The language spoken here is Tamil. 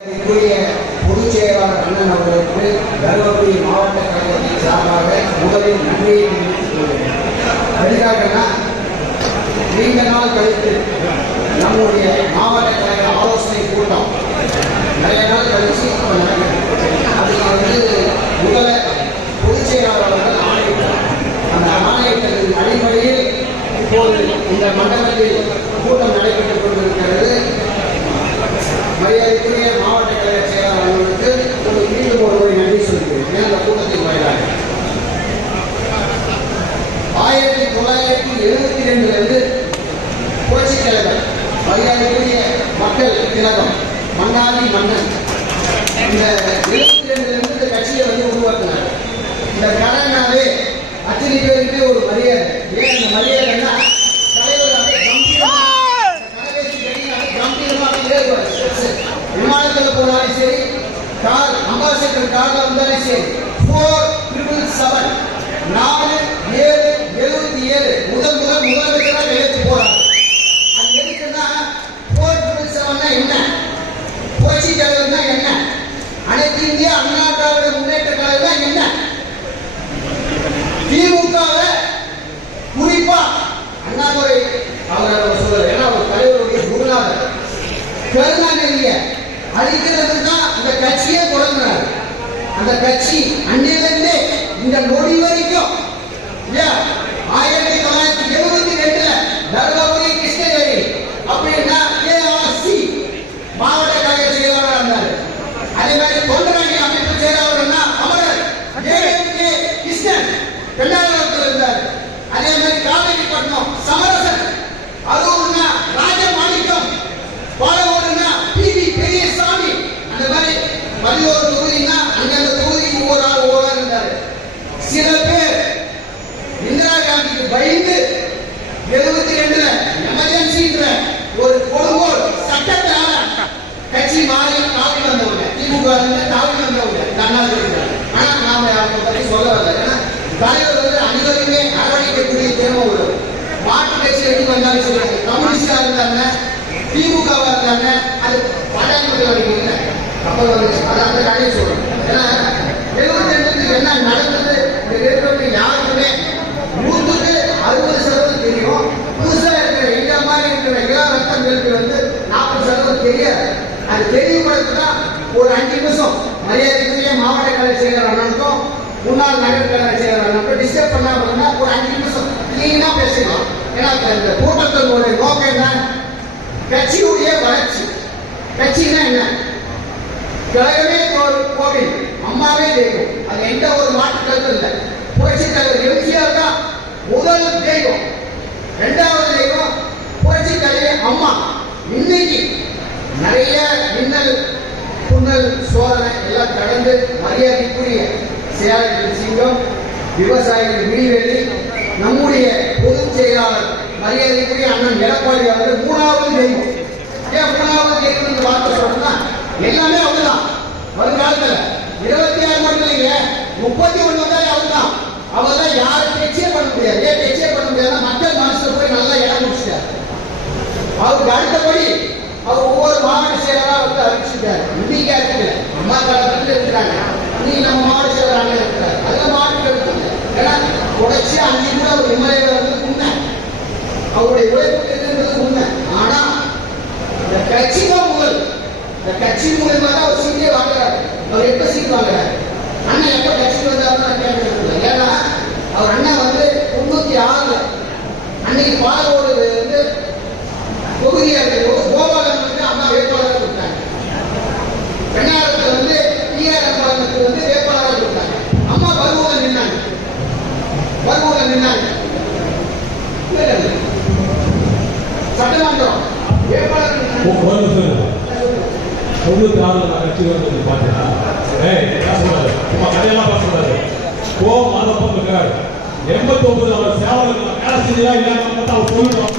பொதுச் செயலாளர் அண்ணன் அவர்களுக்கு தருமபுரி மாவட்ட கழகத்தின் சார்பாக முதலில் நன்றியை தெரிவித்துக் கொள்கிறேன். எதுக்காகனா நீண்ட நாள் கழித்து நம்முடைய மாவட்ட கழக ஆலோசனை கூட்டம் நிறைய நாள் கழிச்சு அதுக்கு முதல பொதுச் செயலாளர் அவர்கள் ஆணையிட்டார். அந்த ஆணையத்தின் அடிப்படையில் இப்போது இந்த மண்டலத்தில் கூட்டம் நடைபெற்றுக் கொண்டிருக்கிறது. மரியாதைக்குரிய மாவட்ட கழக செயலாளர்களுக்கு மீண்டும் ஒரு முறை நன்றி சொல்கிறேன். இந்த கூட்டத்தின் வாயிலாக 1972 புரட்சித் தலைவர் மரியாதைக்குரிய மக்கள் திலகம் மன்னாதி மன்னன் இந்த 72 இந்த கட்சியை உருவாக்கினார். இந்த கலைனாவே அத்தனை பேருக்கு ஒரு மரியாதை. ஏன் இந்த மரியாதைன்னா விமானத்தில் போனாலும் சரி, கார் அம்பாசிடர் கார்ல வந்தாலும் சரி, 4777 4777 முதலமைச்சராக எழுத்து போறாங்க. அது எதுக்குன்னா 4777 என்ன, புரட்சி தலைவர்னா என்ன, அனைத்து இந்திய அண்ணா திராவிட முன்னேற்ற கழகம் என்ன, திமுகவை குறிப்பா அண்ணாதுரை அவர் சொல்றாரு. ஏன்னா அவர் தலைவருடைய குருநாதர் கருணாநிதியை அழிக்கிறதுக்கு தான் அந்த கட்சியே தொடங்கினார். அந்த கட்சி அன்னிலிருந்தே இந்த நொடி வரைக்கும் 1972 தர்மபுரி கிருஷ்ணகிரி அப்படின்னா ஏஆர்சி மாவட்ட கழக செயலாளராக இருந்தார். அதே மாதிரி தொண்டரணி அமைப்பு செயலாளர்னா அமரர் ஏஎம்கே கிருஷ்ணன் பெண்ணாளத்தில் இருந்தார். அதே மாதிரி காவேரிப்பட்டினம் சமரசன், அரூர்னா ராஜமாணிக்கம், பாலவோடுனா பிவி பெரியசாமி. அந்த மாதிரி 11 தொகுதினா அந்தந்த தொகுதிக்கு ஒவ்வொரு ஆள் இருந்தாரு. சில பேர் இந்திரா காந்திக்கு பயந்து 72 எமர்ஜென்சின்ற ஒரு கொடுங்கோல் சட்டத்தால கட்சி மாறி தாவி வந்தவங்க, திமுக தாவி வந்தவங்க நன்னாது இருக்கிறாங்க. ஆனா நாம அவங்க பத்தி சொல்ல வரல. ஏன்னா தலைவர் அனைவருமே அரவணைக்கக்கூடிய திறமை உள்ளது. மாற்று கட்சி எப்படி வந்தாலும் சொல்றாங்க, கம்யூனிஸ்டா இருந்தாங்க, திமுகவா இருந்தாங்க, அது பழங்குடி வரைக்கும் அப்போ அது அந்த கதையை சொல்றோம். ஏன்னா 72 என்ன நடந்தது யாருக்குமே 100% தெரியும். புதுசா இருக்கிற இந்த மாதிரி இருக்கிற இளம் ரத்தங்களுக்கு 40% தெரியாது. அது தெளிவுபடுத்தினா ஒரு 5 நிமிஷம் மரியாதைக்குரிய மாவட்ட கழக செயலர் அண்ணனுக்கும் முன்னாள் நகர கழக செயலர் அண்ணனுக்கும் டிஸ்டர்ப் பண்ணாம ஒரு 5 நிமிஷம் கிளீனா பேசலாம். ஏன்னா இந்த கூட்டத்தினுடைய நோக்கம் என்ன, கட்சியுடைய வளர்ச்சி. கட்சினா என்ன, கழகமே கோவில், அம்மாவே தெய்வம். அது எந்த ஒரு மாற்று கருத்து இல்லை. புரட்சி தலைவர் எம்ஜிஆர் தான் முதல் தெய்வம், 2வது தெய்வம் புரட்சி தலைவர் அம்மா. இன்னைக்கு நிறைய மின்னல் புன்னல் சோதனை எல்லாம் கடந்து மரியாதைக்குரிய சேலத்தின் சிங்கம் விவசாயிகள் விடிவெளி நம்முடைய பொதுச் செயலாளர் மரியாதைக்குரிய அண்ணன் எடப்பாடி அவர்கள் 3வது தெய்வம். ஏன் 3வது தெய்வம் வார்த்தை சொல்றோம்னா எல்லாமே அவர்தான். வருங்காலத்துல 26 மட்டும் இல்லைங்க, 31 வந்தாலே அவர்தான். அவர்தான் யாரும் டெச்சே பண்ண முடியாது. ஏன் டெச்சே பண்ண முடியாதுன்னா மக்கள் மனசுல போய் நல்லா இடம் முடிச்சிட்டார். அவருக்கு அடுத்தபடி அவர் ஒவ்வொரு மாவட்ட செயலராக அறிவிச்சிருக்காரு. இன்னைக்கு இருக்குது அம்மா காலத்துல இருக்கிறாங்க, இன்னைக்கு நம்ம மாவட்ட செயலராக இருக்கிறார். அதெல்லாம் மாவட்ட எடுத்துங்க. ஏன்னா தொடர்ச்சி 5 கூட அவர் எம்எல்ஏ உண்மை, அவருடைய உழைப்பு இருக்கிறது உண்மை. ஆனா இந்த கட்சி தான் முதல். இந்த கட்சி மூலமா தான் அவர் சீட்டே வாங்குறாரு. அவர் எப்ப சீட் வாங்குறாரு, அண்ணன் எப்ப கட்சிக்கு வந்தாருன்னு நான் கேட்கறது. ஏன்னா அவர் அண்ணன் 96 அன்னைக்கு பாலவோடு தொகுதியா இருக்கு. கோபாலன் அம்மா வேட்பாளராக கொடுத்தாங்க. பெண்ணாரத்துல டிஆர் அம்பாளுக்கு வேட்பாளராக கொடுத்தாங்க. அம்மா பருவூர்ல நின்னாங்க. சட்டமன்றம் வேட்பாளர் 96 கட்சி வந்து பாத்தீங்கன்னா கதையெல்லாம் பார்க்கக்கூடாது. கோவம் மாதப்பம் இருக்கிறாரு. 89 அவர் சேவலுக்கு வேலை செஞ்சதா இல்லைன்னு அவர் சொல்லிட்டோம்.